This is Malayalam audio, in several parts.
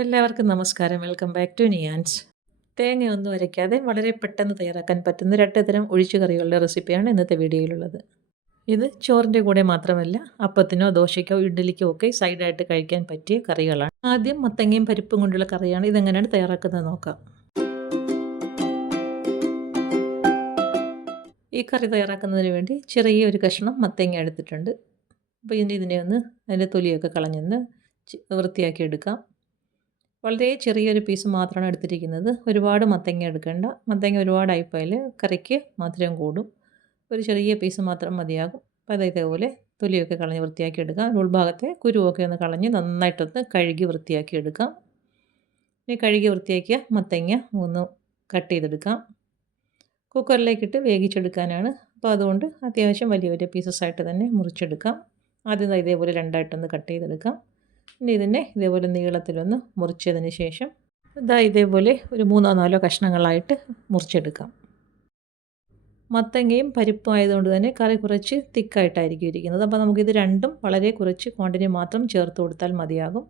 എല്ലാവർക്കും നമസ്കാരം. Welcome back to Niyans. തേങ്ങയൊന്നും അരയ്ക്കാതെ വളരെ പെട്ടെന്ന് തയ്യാറാക്കാൻ പറ്റുന്ന 2 തരം ഒഴിച്ചുകറികളുടെ റെസിപ്പിയാണ് ഇന്നത്തെ വീഡിയോയിലുള്ളത്. ഇത് ചോറിൻ്റെ കൂടെ മാത്രമല്ല, അപ്പത്തിനോ ദോശയ്ക്കോ ഇഡ്ഡലിക്കോ ഒക്കെ സൈഡായിട്ട് കഴിക്കാൻ പറ്റിയ കറികളാണ്. ആദ്യം മത്തങ്ങയും പരിപ്പും കൊണ്ടുള്ള കറിയാണ്. ഇതെങ്ങനെയാണ് തയ്യാറാക്കുന്നത് നോക്കാം. ഈ കറി തയ്യാറാക്കുന്നതിന് വേണ്ടി ചെറിയൊരു കഷ്ണം മത്തങ്ങ എടുത്തിട്ടുണ്ട്. അപ്പോൾ ഇതിനെ ഒന്ന് അതിൻ്റെ തൊലിയൊക്കെ കളഞ്ഞൊന്ന് വൃത്തിയാക്കി എടുക്കാം. വളരെ ചെറിയൊരു പീസ് മാത്രമാണ് എടുത്തിരിക്കുന്നത്. ഒരുപാട് മത്തങ്ങ എടുക്കേണ്ട. മത്തങ്ങ ഒരുപാടായിപ്പോയാൽ കറിക്ക് മധുരം കൂടും. ഒരു ചെറിയ പീസ് മാത്രം മതിയാകും. അപ്പോൾ ഇതേപോലെ തൊലിയൊക്കെ കളഞ്ഞ് വൃത്തിയാക്കി എടുക്കാം. ഉൾഭാഗത്തെ കുരുവൊക്കെ ഒന്ന് കളഞ്ഞ് നന്നായിട്ടൊന്ന് കഴുകി വൃത്തിയാക്കി എടുക്കാം. ഇനി കഴുകി വൃത്തിയാക്കിയ മത്തങ്ങ ഒന്ന് കട്ട് ചെയ്തെടുക്കാം. കുക്കറിലേക്കിട്ട് വേവിച്ചെടുക്കാനാണ്. അപ്പോൾ അതുകൊണ്ട് അത്യാവശ്യം വലിയ വലിയ പീസസായിട്ട് തന്നെ മുറിച്ചെടുക്കാം. ആദ്യം ഇതേപോലെ രണ്ടായിട്ടൊന്ന് കട്ട് ചെയ്തെടുക്കാം. ഇനി ഇതിനെ ഇതേപോലെ നീളത്തിലൊന്ന് മുറിച്ചതിന് ശേഷം ഇതേപോലെ ഒരു 3-4 കഷ്ണങ്ങളായിട്ട് മുറിച്ചെടുക്കാം. മത്തങ്ങയും പരിപ്പും ആയതുകൊണ്ട് തന്നെ കറി കുറച്ച് തിക്കായിട്ടായിരിക്കും ഇരിക്കുന്നത്. അപ്പോൾ നമുക്കിത് രണ്ടും വളരെ കുറച്ച് ക്വാണ്ടിറ്റി മാത്രം ചേർത്ത് കൊടുത്താൽ മതിയാകും.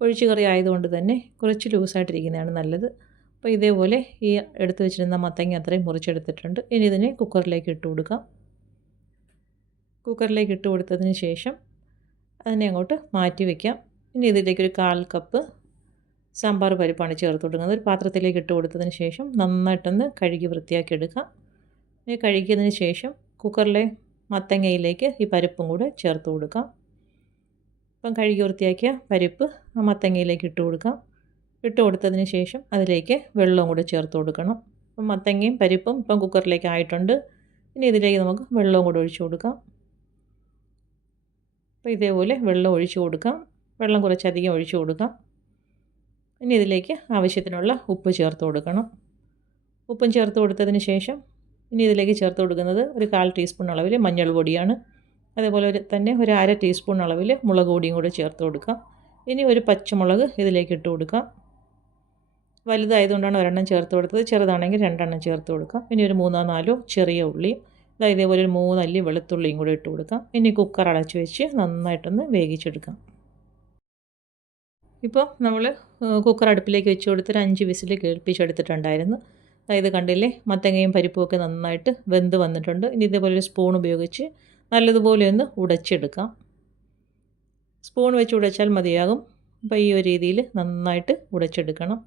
ഒഴിച്ച് കറി ആയതുകൊണ്ട് തന്നെ കുറച്ച് ലൂസായിട്ടിരിക്കുന്നതാണ് നല്ലത്. അപ്പോൾ ഇതേപോലെ ഈ എടുത്ത് വെച്ചിരുന്ന മത്തങ്ങ അത്രയും മുറിച്ചെടുത്തിട്ടുണ്ട്. ഇനി ഇതിനെ കുക്കറിലേക്ക് ഇട്ട് കൊടുക്കാം. കുക്കറിലേക്ക് ഇട്ട് കൊടുത്തതിന് ശേഷം അതിനെ അങ്ങോട്ട് മാറ്റി വയ്ക്കാം. ഇനി ഇതിലേക്ക് ഒരു 1/4 കപ്പ് സാമ്പാർ പരിപ്പാണ് ചേർത്ത് കൊടുക്കുന്നത്. ഒരു പാത്രത്തിലേക്ക് ഇട്ട് കൊടുത്തതിന് ശേഷം നന്നായിട്ടൊന്ന് കഴുകി വൃത്തിയാക്കി എടുക്കാം. ഇനി കഴുകിയതിന് ശേഷം കുക്കറിലെ മത്തങ്ങയിലേക്ക് ഈ പരിപ്പും കൂടെ ചേർത്ത് കൊടുക്കാം. അപ്പം കഴുകി വൃത്തിയാക്കിയ പരിപ്പ് ആ മത്തങ്ങയിലേക്ക് ഇട്ട് കൊടുക്കാം. ഇട്ട് കൊടുത്തതിന് ശേഷം അതിലേക്ക് വെള്ളവും കൂടെ ചേർത്ത് കൊടുക്കണം. അപ്പം മത്തങ്ങയും പരിപ്പും ഇപ്പം കുക്കറിലേക്ക് ആയിട്ടുണ്ട്. ഇനി ഇതിലേക്ക് നമുക്ക് വെള്ളവും കൂടെ ഒഴിച്ചു കൊടുക്കാം. അപ്പോൾ ഇതേപോലെ വെള്ളം ഒഴിച്ചു കൊടുക്കാം. വെള്ളം കുറച്ചധികം ഒഴിച്ചു കൊടുക്കാം. ഇനി ഇതിലേക്ക് ആവശ്യത്തിനുള്ള ഉപ്പ് ചേർത്ത് കൊടുക്കണം. ഉപ്പും ചേർത്ത് കൊടുത്തതിന് ശേഷം ഇനി ഇതിലേക്ക് ചേർത്ത് കൊടുക്കുന്നത് ഒരു 1/4 ടീസ്പൂൺ അളവിൽ മഞ്ഞൾ പൊടിയാണ്. അതേപോലെ തന്നെ ഒരു 1/2 ടീസ്പൂൺ അളവിൽ മുളക് പൊടിയും കൂടെ ചേർത്ത് കൊടുക്കാം. ഇനി ഒരു പച്ചമുളക് ഇതിലേക്ക് ഇട്ട് കൊടുക്കാം. വലുതായതുകൊണ്ടാണ് ഒരെണ്ണം ചേർത്ത് കൊടുത്തത്. ചെറുതാണെങ്കിൽ 2 എണ്ണം ചേർത്ത് കൊടുക്കാം. ഇനി ഒരു 3-4 ചെറിയ ഉള്ളിയും ഇതേപോലെ ഒരു 3 അല്ലി വെളുത്തുള്ളിയും കൂടെ ഇട്ട് കൊടുക്കാം. ഇനി കുക്കർ അടച്ച് വെച്ച് നന്നായിട്ടൊന്ന് വേവിച്ചെടുക്കാം. ഇപ്പോൾ നമ്മൾ കുക്കർ അടുപ്പിലേക്ക് വെച്ച് കൊടുത്തൊരു 5 വിസിൽ കേൾപ്പിച്ചെടുത്തിട്ടുണ്ടായിരുന്നു. അതായത് കണ്ടില്ലേ, മത്തങ്ങയും പരിപ്പുമൊക്കെ നന്നായിട്ട് വെന്ത് വന്നിട്ടുണ്ട്. ഇനി ഇതേപോലെ ഒരു സ്പൂൺ ഉപയോഗിച്ച് നല്ലതുപോലെ ഒന്ന് ഉടച്ചെടുക്കാം. സ്പൂൺ വെച്ച് ഉടച്ചാൽ മതിയാകും. അപ്പോൾ ഈ ഒരു രീതിയിൽ നന്നായിട്ട് ഉടച്ചെടുക്കണം.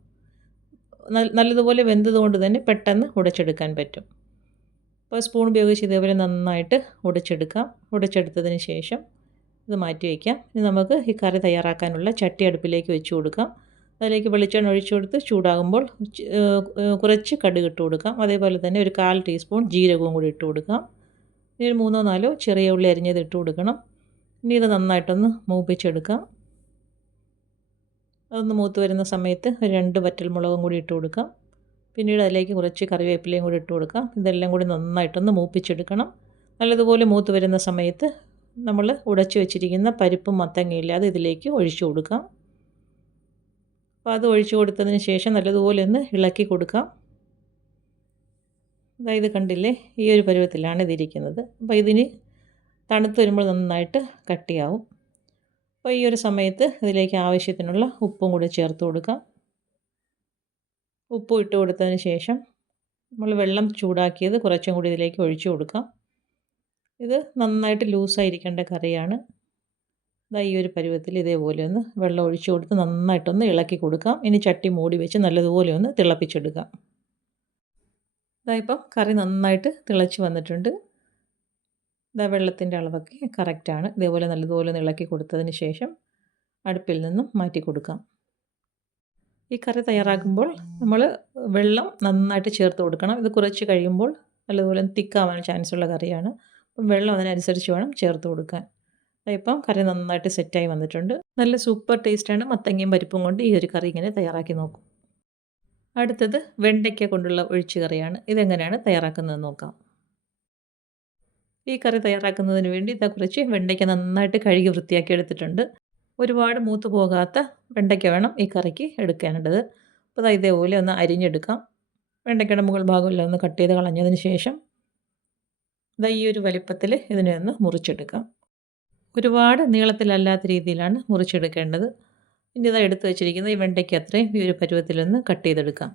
നല്ലതുപോലെ വെന്തതുകൊണ്ട് തന്നെ പെട്ടെന്ന് ഉടച്ചെടുക്കാൻ പറ്റും. അപ്പോൾ സ്പൂൺ ഉപയോഗിച്ച് ഇതേപോലെ നന്നായിട്ട് ഉടച്ചെടുക്കാം. ഉടച്ചെടുത്തതിന് ശേഷം ഇത് മാറ്റി വയ്ക്കാം. ഇനി നമുക്ക് ഈ കറി തയ്യാറാക്കാനുള്ള ചട്ടി അടുപ്പിലേക്ക് വെച്ച് കൊടുക്കാം. അതിലേക്ക് വെളിച്ചെണ്ണ ഒഴിച്ചു കൊടുത്ത് ചൂടാകുമ്പോൾ കുറച്ച് കടുക് ഇട്ട് കൊടുക്കാം. അതേപോലെ തന്നെ ഒരു 1/4 ടീസ്പൂൺ ജീരകവും കൂടി ഇട്ട് കൊടുക്കാം. ഇനി ഒരു 3-4 ചെറിയ ഉള്ളി അരിഞ്ഞത് ഇട്ട് കൊടുക്കണം. ഇനി ഇത് നന്നായിട്ടൊന്ന് മൂപ്പിച്ചെടുക്കാം. അതൊന്ന് മൂത്ത് വരുന്ന സമയത്ത് 2 വറ്റൽമുളകും കൂടി ഇട്ട് കൊടുക്കാം. പിന്നീട് അതിലേക്ക് കുറച്ച് കറിവേപ്പിലയും കൂടി ഇട്ട് കൊടുക്കാം. ഇതെല്ലാം കൂടി നന്നായിട്ടൊന്ന് മൂപ്പിച്ചെടുക്കണം. നല്ലതുപോലെ മൂത്ത് വരുന്ന സമയത്ത് നമ്മൾ ഉടച്ചു വെച്ചിരിക്കുന്ന പരിപ്പും മത്തങ്ങയില്ല അത് ഇതിലേക്ക് ഒഴിച്ചു കൊടുക്കാം. അപ്പോൾ അത് ഒഴിച്ചു കൊടുത്തതിന് ശേഷം നല്ലതുപോലെ ഒന്ന് ഇളക്കി കൊടുക്കാം. അതായത് കണ്ടില്ലേ, ഈ ഒരു പരുവത്തിലാണ് ഇതിരിക്കുന്നത്. അപ്പോൾ ഇതിന് തണുത്ത് വരുമ്പോൾ നന്നായിട്ട് കട്ടിയാവും. അപ്പോൾ ഈ ഒരു സമയത്ത് ഇതിലേക്ക് ആവശ്യത്തിനുള്ള ഉപ്പും കൂടി ചേർത്ത് കൊടുക്കാം. ഉപ്പ് ഇട്ട് കൊടുത്തതിന് ശേഷം നമ്മൾ വെള്ളം ചൂടാക്കിയത് കുറച്ചും കൂടി ഇതിലേക്ക് ഒഴിച്ചു കൊടുക്കാം. ഇത് നന്നായിട്ട് ലൂസായിരിക്കേണ്ട കറിയാണ്. ഈ ഒരു പരുവത്തിൽ ഇതേപോലെ ഒന്ന് വെള്ളം ഒഴിച്ചു കൊടുത്ത് നന്നായിട്ടൊന്ന് ഇളക്കി കൊടുക്കാം. ഇനി ചട്ടി മൂടി വെച്ച് നല്ലതുപോലെ ഒന്ന് തിളപ്പിച്ചെടുക്കാം. ഇപ്പം കറി നന്നായിട്ട് തിളച്ച് വന്നിട്ടുണ്ട്. വെള്ളത്തിൻ്റെ അളവൊക്കെ കറക്റ്റാണ്. ഇതേപോലെ നല്ലതുപോലെ ഒന്ന് ഇളക്കി കൊടുത്തതിന് ശേഷം അടുപ്പിൽ നിന്നും മാറ്റി കൊടുക്കാം. ഈ കറി തയ്യാറാക്കുമ്പോൾ നമ്മൾ വെള്ളം നന്നായിട്ട് ചേർത്ത് കൊടുക്കണം. ഇത് കുറച്ച് കഴിയുമ്പോൾ നല്ലതുപോലെ തിക്കാവാൻ ചാൻസുള്ള കറിയാണ്. അപ്പം വെള്ളം അതിനനുസരിച്ച് വേണം ചേർത്ത് കൊടുക്കാൻ. ഇപ്പം കറി നന്നായിട്ട് സെറ്റായി വന്നിട്ടുണ്ട്. നല്ല സൂപ്പർ ടേസ്റ്റാണ്. മത്തങ്ങയും പരിപ്പും കൊണ്ട് ഈ ഒരു കറി ഇങ്ങനെ തയ്യാറാക്കി നോക്കും. അടുത്തത് വെണ്ടയ്ക്ക കൊണ്ടുള്ള ഒഴിച്ചു കറിയാണ്. ഇതെങ്ങനെയാണ് തയ്യാറാക്കുന്നതെന്ന് നോക്കാം. ഈ കറി തയ്യാറാക്കുന്നതിന് വേണ്ടി കുറച്ച് വെണ്ടയ്ക്ക നന്നായിട്ട് കഴുകി വൃത്തിയാക്കി എടുത്തിട്ടുണ്ട്. ഒരുപാട് മൂത്ത് പോകാത്ത വെണ്ടയ്ക്ക വേണം ഈ കറിക്ക് എടുക്കേണ്ടത്. അപ്പോൾ ഇതേപോലെ ഒന്ന് അരിഞ്ഞെടുക്കാം. വെണ്ടയ്ക്കയുടെ മുകൾ ഭാഗമെല്ലാം ഒന്ന് കട്ട് ചെയ്ത് കളഞ്ഞതിന് ശേഷം ഈ ഒരു വലിപ്പത്തിൽ ഇതിനെ ഒന്ന് മുറിച്ചെടുക്കാം. ഒരുപാട് നീളത്തിലല്ലാത്ത രീതിയിലാണ് മുറിച്ചെടുക്കേണ്ടത്. ഇനി ഇതാ എടുത്ത് വെച്ചിരിക്കുന്ന ഈ വെണ്ടയ്ക്ക് അത്രയും ഈ ഒരു പരുവത്തിലൊന്ന് കട്ട് ചെയ്തെടുക്കാം.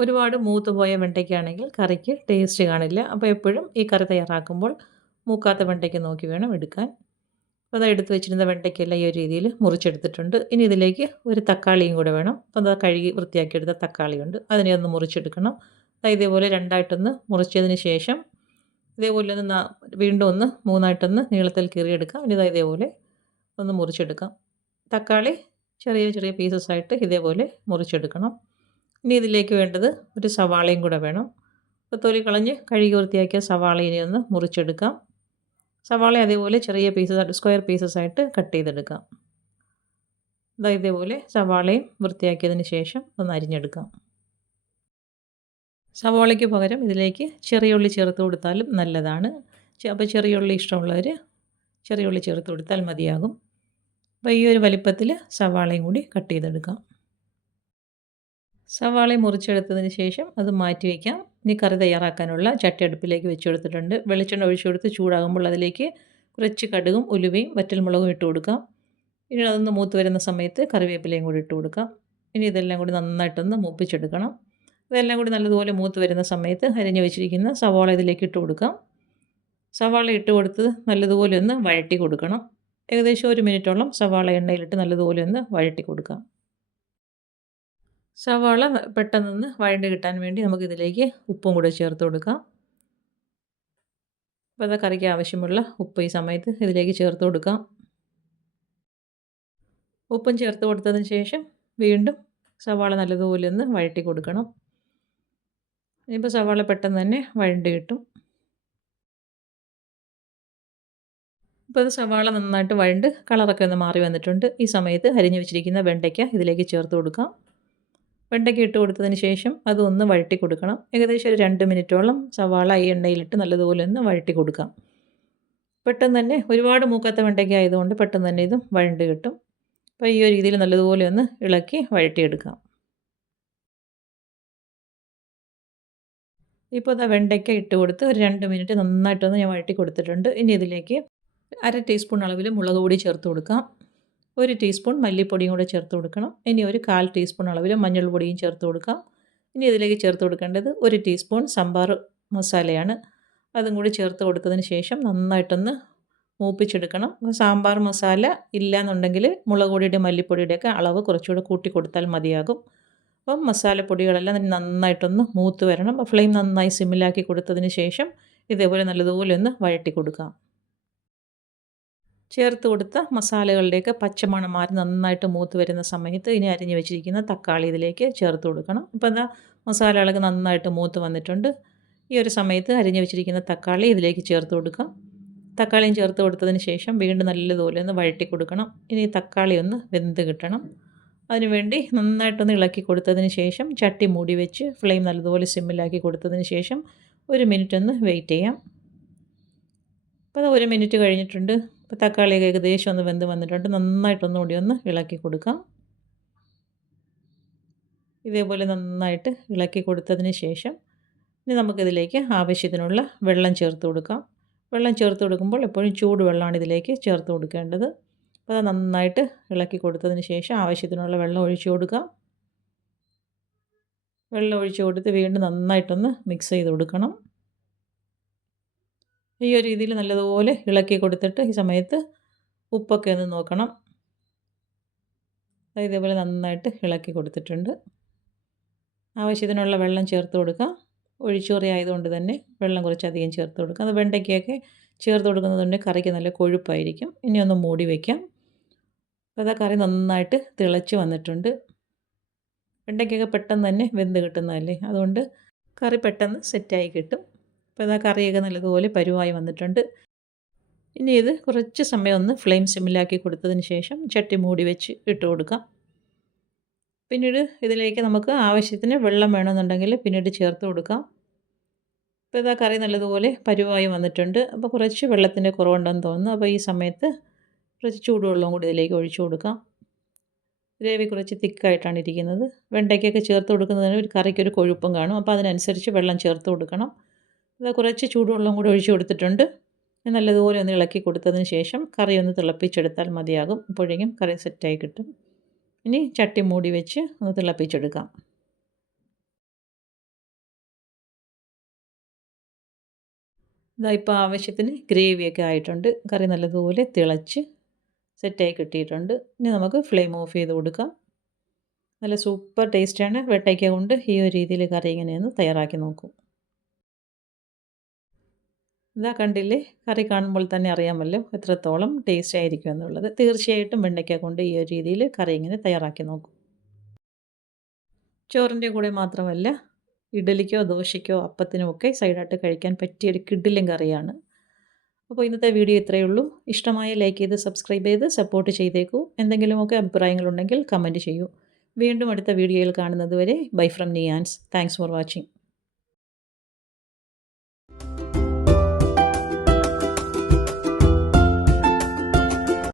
ഒരുപാട് മൂത്ത് പോയ വെണ്ടയ്ക്കാണെങ്കിൽ കറിക്ക് ടേസ്റ്റ് കാണില്ല. അപ്പോൾ എപ്പോഴും ഈ കറി തയ്യാറാക്കുമ്പോൾ മൂക്കാത്ത വെണ്ടയ്ക്ക നോക്കി വേണം എടുക്കാൻ. അപ്പോൾ അതാ എടുത്ത് വെച്ചിരുന്ന വെണ്ടയ്ക്കെല്ലാം ഈ ഒരു രീതിയിൽ മുറിച്ചെടുത്തിട്ടുണ്ട്. ഇനി ഇതിലേക്ക് ഒരു തക്കാളിയും കൂടെ വേണം. അപ്പോൾ അതാ കഴുകി വൃത്തിയാക്കിയെടുത്ത തക്കാളിയുണ്ട്. അതിനെ ഒന്ന് മുറിച്ചെടുക്കണം. ഇതേപോലെ രണ്ടായിട്ടൊന്ന് മുറിച്ചതിന് ശേഷം ഇതേപോലെ ഒന്ന് വീണ്ടും ഒന്ന് മൂന്നായിട്ടൊന്ന് നീളത്തിൽ കീറിയെടുക്കാം. ഇനി ഇതേപോലെ ഒന്ന് മുറിച്ചെടുക്കാം. തക്കാളി ചെറിയ ചെറിയ പീസസായിട്ട് ഇതേപോലെ മുറിച്ചെടുക്കണം. ഇനി ഇതിലേക്ക് വേണ്ടത് ഒരു സവാളയും കൂടെ വേണം. അപ്പോൾ തൊലി കളഞ്ഞ് കഴുകി വൃത്തിയാക്കിയ സവാള ഇനി ഒന്ന് മുറിച്ചെടുക്കാം. സവാള അതേപോലെ ചെറിയ പീസസ് സ്ക്വയർ പീസസായിട്ട് കട്ട് ചെയ്തെടുക്കാം. ഇതേപോലെ സവാളയും വൃത്തിയാക്കിയതിന് ശേഷം ഒന്ന് അരിഞ്ഞെടുക്കാം. സവാളയ്ക്ക് പകരം ഇതിലേക്ക് ചെറിയ ഉള്ളി ചേർത്ത് കൊടുത്താലും നല്ലതാണ്. അപ്പോൾ ചെറിയ ഉള്ളി ഇഷ്ടമുള്ളവർ ചെറിയ ഉള്ളി ചേർത്ത് കൊടുത്താൽ മതിയാകും. അപ്പോൾ ഈ ഒരു വലിപ്പത്തിൽ സവാളയും കൂടി കട്ട് ചെയ്തെടുക്കാം. സവാള മുറിച്ചെടുത്തതിന് ശേഷം അത് മാറ്റി വയ്ക്കാം. ഇനി കറി തയ്യാറാക്കാനുള്ള ചട്ടി അടുപ്പിലേക്ക് വെച്ച് കൊടുത്തിട്ടുണ്ട്. വെളിച്ചെണ്ണ ഒഴിച്ചു കൊടുത്ത് ചൂടാകുമ്പോൾ അതിലേക്ക് കുറച്ച് കടുകും ഉലുവയും വറ്റൽമുളകും ഇട്ട് കൊടുക്കാം. ഇനി അതൊന്ന് മൂത്ത് വരുന്ന സമയത്ത് കറിവേപ്പിലയും കൂടി ഇട്ട് കൊടുക്കാം. ഇനി ഇതെല്ലാം കൂടി നന്നായിട്ടൊന്ന് മൂപ്പിച്ചെടുക്കണം. ഇതെല്ലാം കൂടി നല്ലതുപോലെ മൂത്ത് വരുന്ന സമയത്ത് അരിഞ്ഞ് വെച്ചിരിക്കുന്ന സവാള ഇതിലേക്ക് ഇട്ട് കൊടുക്കാം. സവാള ഇട്ട് കൊടുത്ത് നല്ലതുപോലെ ഒന്ന് വഴറ്റി കൊടുക്കണം. ഏകദേശം 1 മിനിറ്റോളം സവാള എണ്ണയിലിട്ട് നല്ലതുപോലെ ഒന്ന് വഴറ്റി കൊടുക്കാം. സവാള പെട്ടെന്നൊന്ന് വഴണ്ട് കിട്ടാൻ വേണ്ടി നമുക്കിതിലേക്ക് ഉപ്പും കൂടെ ചേർത്ത് കൊടുക്കാം. അപ്പോൾ അത് കറിക്ക് ആവശ്യമുള്ള ഉപ്പ് ഈ സമയത്ത് ഇതിലേക്ക് ചേർത്ത് കൊടുക്കാം. ഉപ്പും ചേർത്ത് കൊടുത്തതിന് ശേഷം വീണ്ടും സവാള നല്ലതുപോലെ ഒന്ന് വഴറ്റി കൊടുക്കണം. ഇനിയിപ്പോൾ സവാള പെട്ടെന്ന് തന്നെ വഴണ്ട് കിട്ടും. ഇപ്പോൾ അത് സവാള നന്നായിട്ട് വഴണ്ട് കളറൊക്കെ ഒന്ന് മാറി വന്നിട്ടുണ്ട്. ഈ സമയത്ത് അരിഞ്ഞു വെച്ചിരിക്കുന്ന വെണ്ടയ്ക്ക ഇതിലേക്ക് ചേർത്ത് കൊടുക്കാം. വെണ്ടയ്ക്ക ഇട്ട് കൊടുത്തതിന് ശേഷം അതൊന്ന് വഴറ്റി കൊടുക്കണം. ഏകദേശം ഒരു 2 മിനിറ്റോളം സവാള ഈ എണ്ണയിലിട്ട് നല്ലതുപോലെ ഒന്ന് വഴറ്റി കൊടുക്കാം. പെട്ടെന്ന് തന്നെ ഒരുപാട് മൂക്കാത്ത വെണ്ടയ്ക്ക ആയതുകൊണ്ട് പെട്ടെന്ന് തന്നെ ഇതും വഴണ്ട് കിട്ടും. അപ്പോൾ ഈ ഒരു രീതിയിൽ നല്ലതുപോലെ ഒന്ന് ഇളക്കി വഴറ്റിയെടുക്കാം. ഇപ്പോൾ ഇതാ വെണ്ടയ്ക്ക ഇട്ട് കൊടുത്ത് ഒരു 2 മിനിറ്റ് നന്നായിട്ടൊന്ന് ഞാൻ വഴറ്റി കൊടുത്തിട്ടുണ്ട്. ഇനി ഇതിലേക്ക് 1/2 ടീസ്പൂൺ അളവിൽ മുളക് പൊടി ചേർത്ത് കൊടുക്കാം. 1 ടീസ്പൂൺ മല്ലിപ്പൊടിയും കൂടെ ചേർത്ത് കൊടുക്കണം. ഇനി ഒരു 1/4 ടീസ്പൂൺ അളവിൽ മഞ്ഞൾപ്പൊടിയും ചേർത്ത് കൊടുക്കാം. ഇനി ഇതിലേക്ക് ചേർത്ത് കൊടുക്കേണ്ടത് 1 ടീസ്പൂൺ സാമ്പാർ മസാലയാണ്. അതും കൂടി ചേർത്ത് കൊടുത്തതിന് ശേഷം നന്നായിട്ടൊന്ന് മൂപ്പിച്ചെടുക്കണം. സാമ്പാർ മസാല ഇല്ലയെന്നുണ്ടെങ്കിൽ മുളക് പൊടിയുടെ മല്ലിപ്പൊടിയുടെയൊക്കെ അളവ് കുറച്ചുകൂടെ കൂട്ടി കൊടുത്താൽ മതിയാകും. അപ്പം മസാലപ്പൊടികളെല്ലാം നന്നായിട്ടൊന്ന് മൂത്ത് വരണം. അപ്പോൾ ഫ്ലെയിം നന്നായി സിമ്മിലാക്കി കൊടുത്തതിന് ശേഷം ഇതേപോലെ നല്ലതുപോലെ ഒന്ന് വഴറ്റി കൊടുക്കാം. ചേർത്ത് കൊടുത്ത മസാലകളുടെയൊക്കെ പച്ചമണം മാറി നന്നായിട്ട് മൂത്ത് വരുന്ന സമയത്ത് ഇനി അരിഞ്ഞ് വെച്ചിരിക്കുന്ന തക്കാളി ഇതിലേക്ക് ചേർത്ത് കൊടുക്കണം. ഇപ്പോൾ എന്താ മസാലകളൊക്കെ നന്നായിട്ട് മൂത്ത് വന്നിട്ടുണ്ട്. ഈ ഒരു സമയത്ത് അരിഞ്ഞ് വെച്ചിരിക്കുന്ന തക്കാളി ഇതിലേക്ക് ചേർത്ത് കൊടുക്കാം. തക്കാളിയും ചേർത്ത് കൊടുത്തതിന് ശേഷം വീണ്ടും നല്ലതുപോലെ ഒന്ന് വഴറ്റി കൊടുക്കണം. ഇനി തക്കാളി ഒന്ന് വെന്ത് കിട്ടണം. അതിനുവേണ്ടി നന്നായിട്ടൊന്ന് ഇളക്കി കൊടുത്തതിന് ശേഷം ചട്ടി മൂടി വെച്ച് ഫ്ലെയിം നല്ലതുപോലെ സിമ്മിലാക്കി കൊടുത്തതിന് ശേഷം 1 മിനിറ്റ് ഒന്ന് വെയിറ്റ് ചെയ്യാം. അപ്പോൾ അത് 1 മിനിറ്റ് കഴിഞ്ഞിട്ടുണ്ട്. ഇപ്പോൾ തക്കാളിയൊക്കെ ഏകദേശം ഒന്ന് വെന്ത് വന്നിട്ടുണ്ട്. നന്നായിട്ടൊന്നും കൂടി ഒന്ന് ഇളക്കി കൊടുക്കാം. ഇതേപോലെ നന്നായിട്ട് ഇളക്കി കൊടുത്തതിന് ശേഷം ഇനി നമുക്കിതിലേക്ക് ആവശ്യത്തിനുള്ള വെള്ളം ചേർത്ത് കൊടുക്കാം. വെള്ളം ചേർത്ത് കൊടുക്കുമ്പോൾ എപ്പോഴും ചൂട് വെള്ളമാണ് ഇതിലേക്ക് ചേർത്ത് കൊടുക്കേണ്ടത്. അപ്പോൾ അത് നന്നായിട്ട് ഇളക്കി കൊടുത്തതിന് ശേഷം ആവശ്യത്തിനുള്ള വെള്ളം ഒഴിച്ചു കൊടുക്കാം. വെള്ളം ഒഴിച്ച് കൊടുത്ത് വീണ്ടും നന്നായിട്ടൊന്ന് മിക്സ് ചെയ്ത് കൊടുക്കണം. ഈ ഒരു രീതിയിൽ നല്ലതുപോലെ ഇളക്കി കൊടുത്തിട്ട് ഈ സമയത്ത് ഉപ്പൊക്കെ ഒന്ന് നോക്കണം. ഇതേപോലെ നന്നായിട്ട് ഇളക്കി കൊടുത്തിട്ടുണ്ട്. ആവശ്യത്തിനുള്ള വെള്ളം ചേർത്ത് കൊടുക്കാം. ഒഴിച്ചുകറി ആയതുകൊണ്ട് തന്നെ വെള്ളം കുറച്ചധികം ചേർത്ത് കൊടുക്കാം. അത് വെണ്ടയ്ക്കൊക്കെ ചേർത്ത് കൊടുക്കുന്നതുകൊണ്ട് കറിക്ക് നല്ല കൊഴുപ്പായിരിക്കും. ഇനി ഒന്ന് മൂടി വയ്ക്കാം. അപ്പോൾ അതാ കറി നന്നായിട്ട് തിളച്ച് വന്നിട്ടുണ്ട്. വെണ്ടയ്ക്കൊക്കെ പെട്ടെന്ന് തന്നെ വെന്ത് കിട്ടുന്നതല്ലേ, അതുകൊണ്ട് കറി പെട്ടെന്ന് സെറ്റായി കിട്ടും. അപ്പോൾ ഇതാ കറിയൊക്കെ നല്ലതുപോലെ പരുവായി വന്നിട്ടുണ്ട്. ഇനി ഇത് കുറച്ച് സമയം ഒന്ന് ഫ്ലെയിം സിമ്മിലാക്കി കൊടുത്തതിന് ശേഷം ചട്ടി മൂടി വെച്ച് ഇട്ട് കൊടുക്കാം. പിന്നീട് ഇതിലേക്ക് നമുക്ക് ആവശ്യത്തിന് വെള്ളം വേണമെന്നുണ്ടെങ്കിൽ പിന്നീട് ചേർത്ത് കൊടുക്കാം. ഇപ്പോൾ ഇതാ കറി നല്ലതുപോലെ പരുവായി വന്നിട്ടുണ്ട്. അപ്പോൾ കുറച്ച് വെള്ളത്തിൻ്റെ കുറവുണ്ടെന്ന് തോന്നുന്നു. അപ്പോൾ ഈ സമയത്ത് കുറച്ച് ചൂടുവെള്ളവും കൂടി ഇതിലേക്ക് ഒഴിച്ചു കൊടുക്കാം. ഗ്രേവി കുറച്ച് തിക്കായിട്ടാണ് ഇരിക്കുന്നത്. വെണ്ടയ്ക്കൊക്കെ ചേർത്ത് കൊടുക്കുന്നതിന് ഒരു കറിക്കൊരു കൊഴുപ്പും കാണും. അപ്പോൾ അതിനനുസരിച്ച് വെള്ളം ചേർത്ത് കൊടുക്കണം. അത് കുറച്ച് ചൂടുവെള്ളം കൂടി ഒഴിച്ചു കൊടുത്തിട്ടുണ്ട്. നല്ലതുപോലെ ഒന്ന് ഇളക്കി കൊടുത്തതിന് ശേഷം കറി ഒന്ന് തിളപ്പിച്ചെടുത്താൽ മതിയാകും. അപ്പോഴേക്കും കറി സെറ്റായി കിട്ടും. ഇനി ചട്ടി മൂടി വെച്ച് ഒന്ന് തിളപ്പിച്ചെടുക്കാം. ഇതാ ഇപ്പോൾ ആവശ്യത്തിന് ഗ്രേവിയൊക്കെ ആയിട്ടുണ്ട്. കറി നല്ലതുപോലെ തിളച്ച് സെറ്റായി കിട്ടിയിട്ടുണ്ട്. ഇനി നമുക്ക് ഫ്ലെയിം ഓഫ് ചെയ്ത് കൊടുക്കാം. നല്ല സൂപ്പർ ടേസ്റ്റാണ്. വെണ്ടയ്ക്ക കൊണ്ട് ഈ ഒരു രീതിയിൽ കറി ഇങ്ങനെയൊന്ന് തയ്യാറാക്കി നോക്കൂ. ഇതാ കണ്ടില്ലേ, കറി കാണുമ്പോൾ തന്നെ അറിയാമല്ലോ എത്രത്തോളം ടേസ്റ്റ് ആയിരിക്കും എന്നുള്ളത്. തീർച്ചയായിട്ടും വെണ്ടയ്ക്ക കൊണ്ട് ഈ ഒരു രീതിയിൽ കറി ഇങ്ങനെ തയ്യാറാക്കി നോക്കൂ. ചോറിൻ്റെ കൂടെ മാത്രമല്ല, ഇഡലിക്കോ ദോശയ്ക്കോ അപ്പത്തിനും ഒക്കെ സൈഡായിട്ട് കഴിക്കാൻ പറ്റിയൊരു കിടിലൻ കറിയാണ്. അപ്പോൾ ഇന്നത്തെ വീഡിയോ ഇത്രയേ ഉള്ളൂ. ഇഷ്ടമായ ലൈക്ക് ചെയ്ത് സബ്സ്ക്രൈബ് ചെയ്ത് സപ്പോർട്ട് ചെയ്തേക്കൂ. എന്തെങ്കിലുമൊക്കെ അഭിപ്രായങ്ങളുണ്ടെങ്കിൽ കമൻറ്റ് ചെയ്യൂ. വീണ്ടും അടുത്ത വീഡിയോയിൽ കാണുന്നത് വരെ bye from Niyans. Thanks for watching.